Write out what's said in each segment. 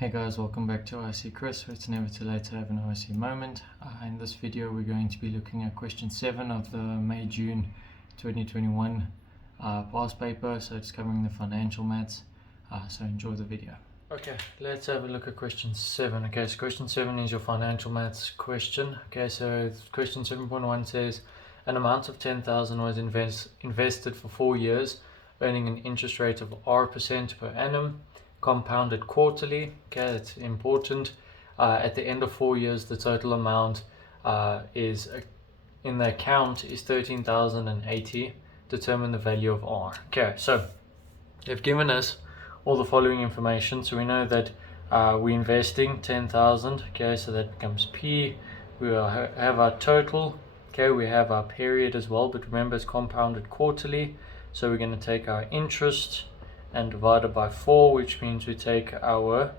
Hey guys, welcome back to IC Chris. It's never too late to have an IC moment. In this video we're going to be looking at question 7 of the May-June 2021 past paper. So it's covering the financial maths, so enjoy the video. Okay, let's have a look at question 7. Okay, so question 7 is your financial maths question. Okay, so question 7.1 says an amount of 10,000 was invested for 4 years, earning an interest rate of R% per annum, compounded quarterly. Okay, that's important. At the end of 4 years, the total amount in the account is 13,080. Determine the value of R. Okay, so they've given us all the following information. So we know that we're investing 10,000. Okay, so that becomes P. We will have our total. Okay, we have our period as well, but remember it's compounded quarterly. So we're going to take our interest and divide it by 4, which means we take our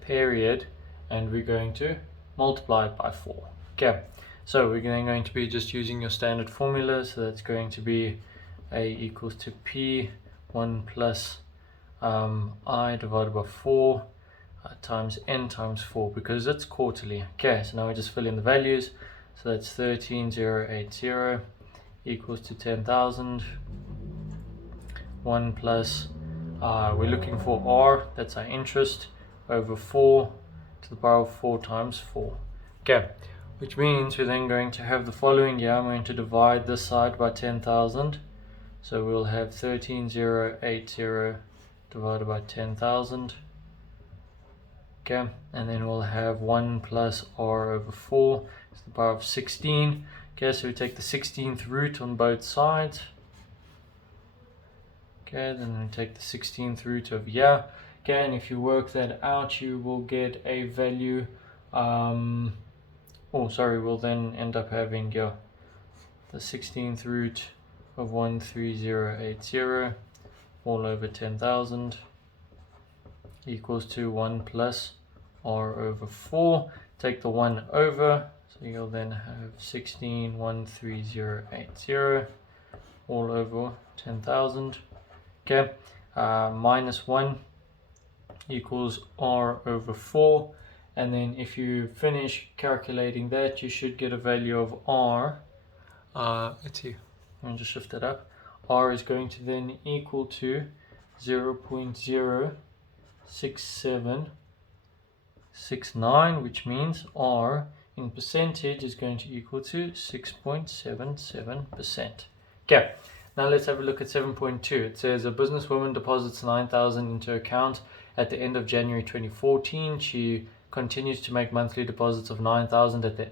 period and we're going to multiply it by 4. Okay, so we're then going to be just using your standard formula. So that's going to be A equals to P 1 plus I divided by 4 times N times 4, because it's quarterly. Okay, so now we just fill in the values. So that's 13,080 equals to 10,000. 1 plus we're looking for R, that's our interest, over 4 to the power of 4 times 4. Okay, which means we're then going to have the following here. I'm going to divide this side by 10,000. So we'll have 13,080 divided by 10,000. Okay, and then we'll have 1 plus R over 4 to the power of 16. Okay, so we take the 16th root on both sides. Okay, then we take the 16th root of here. Okay, and if you work that out, you will get a value. We'll then end up having the 16th root of 13080 all over 10,000 equals to 1 plus R over 4. Take the 1 over, so you'll then have 1313080 all over 10,000. Okay, minus 1 equals R over 4, and then if you finish calculating that, you should get a value of R. Let's see, let me just shift it up. R is going to then equal to 0.06769, which means R in percentage is going to equal to 6.77%. Okay. Now let's have a look at 7.2. It says a businesswoman deposits 9,000 into account at the end of January 2014. She continues to make monthly deposits of 9,000 at the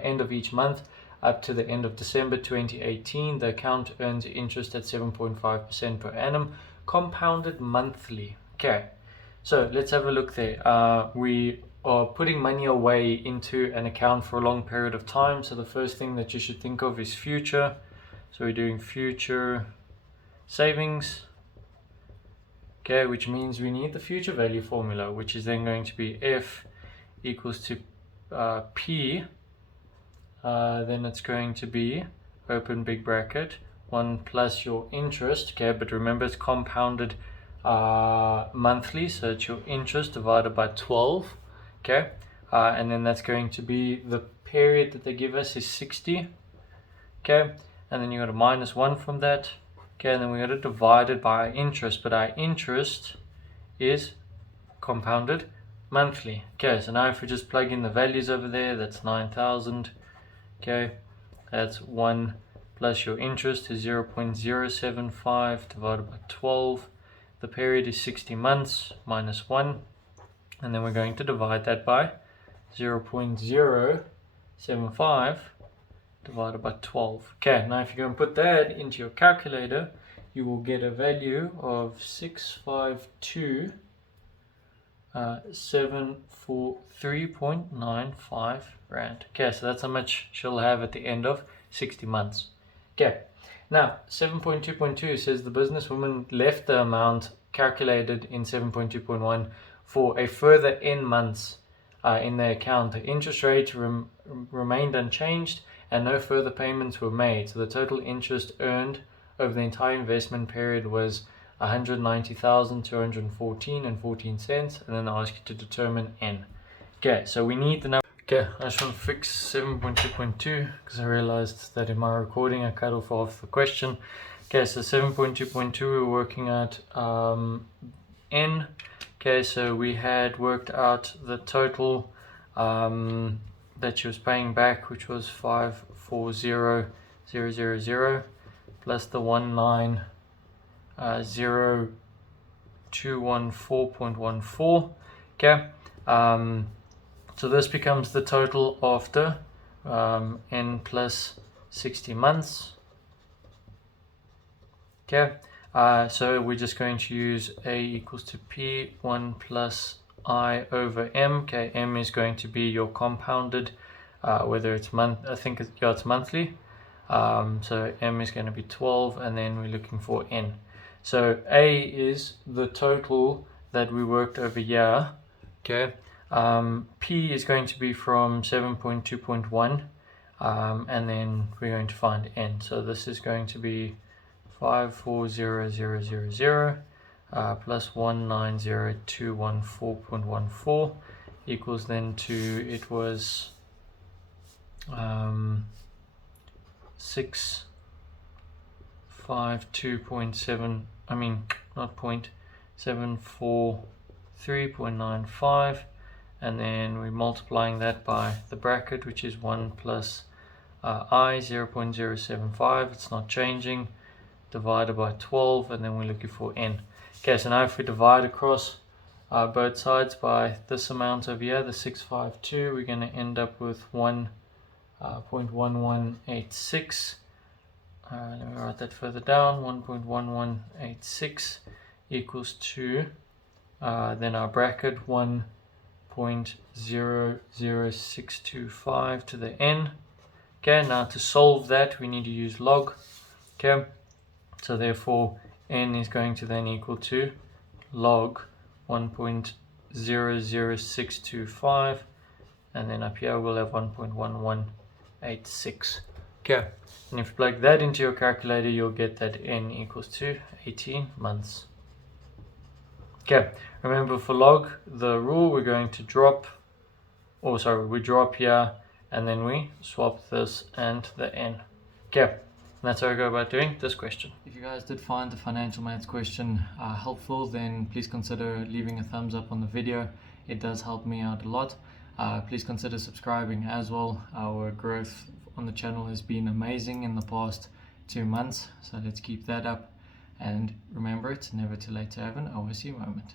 end of each month up to the end of December 2018. The account earns interest at 7.5% per annum, compounded monthly. Okay, so let's have a look there. We are putting money away into an account for a long period of time. So the first thing that you should think of is future. So we're doing future savings, okay, which means we need the future value formula, which is then going to be F equals to P, then it's going to be, open big bracket, 1 plus your interest, okay, but remember it's compounded monthly, so it's your interest divided by 12, okay, and then that's going to be the period that they give us is 60, okay. And then you got a minus 1 from that. Okay, and then we got to divide it by our interest, but our interest is compounded monthly. Okay, so now if we just plug in the values over there, that's 9,000. Okay, that's 1 plus your interest is 0.075 divided by 12. The period is 60 months minus 1. And then we're going to divide that by 0.075 divided by 12. Okay, now if you go and put that into your calculator, you will get a value of 652,743.95 Rand. Okay, so that's how much she'll have at the end of 60 months. Okay, now 7.2.2 says the businesswoman left the amount calculated in 7.2.1 for a further N months in the account. The interest rate remained unchanged and no further payments were made. So the total interest earned over the entire investment period was 190,214.14, and then I'll ask you to determine n. Okay, so we need the number. Okay, I just want to fix 7.2.2 because I realized that in my recording I cut off half the question. Okay, so 7.2.2 we're working out n. Okay, so we had worked out the total that she was paying back, which was 540,000 plus the 190,214.14. Okay, so this becomes the total after n plus 60 months. Okay, so we're just going to use A equals to P1 plus I over M. Okay, M is going to be your compounded, whether it's it's monthly. So M is going to be 12, and then we're looking for N. So A is the total that we worked over here. Okay, P is going to be from 7.2.1, and then we're going to find N. So this is going to be 540,000 plus 190,214.14 equals then to, it was 652.7, I mean not 743.95, and then we're multiplying that by the bracket, which is 1 plus I 0.075, it's not changing, divided by 12, and then we're looking for n. Okay, so now if we divide across both sides by this amount over here, the 652, we're going to end up with 1.1186. Let me write that further down. 1.1186 equals to then our bracket 1.00625 to the n. Okay, now to solve that we need to use log. Okay, so therefore n is going to then equal to log 1.00625, and then up here we'll have 1.1186. Okay, and if you plug that into your calculator, you'll get that n equals to 18 months. Okay, remember for log, the rule, we're going to drop, we drop here, and then we swap this and the n. Okay, that's how I go about doing this question. If you guys did find the financial maths question helpful, then please consider leaving a thumbs up on the video. It does help me out a lot. Please consider subscribing as well. Our growth on the channel has been amazing in the past 2 months, so let's keep that up. And remember, it's never too late to have an OSU moment.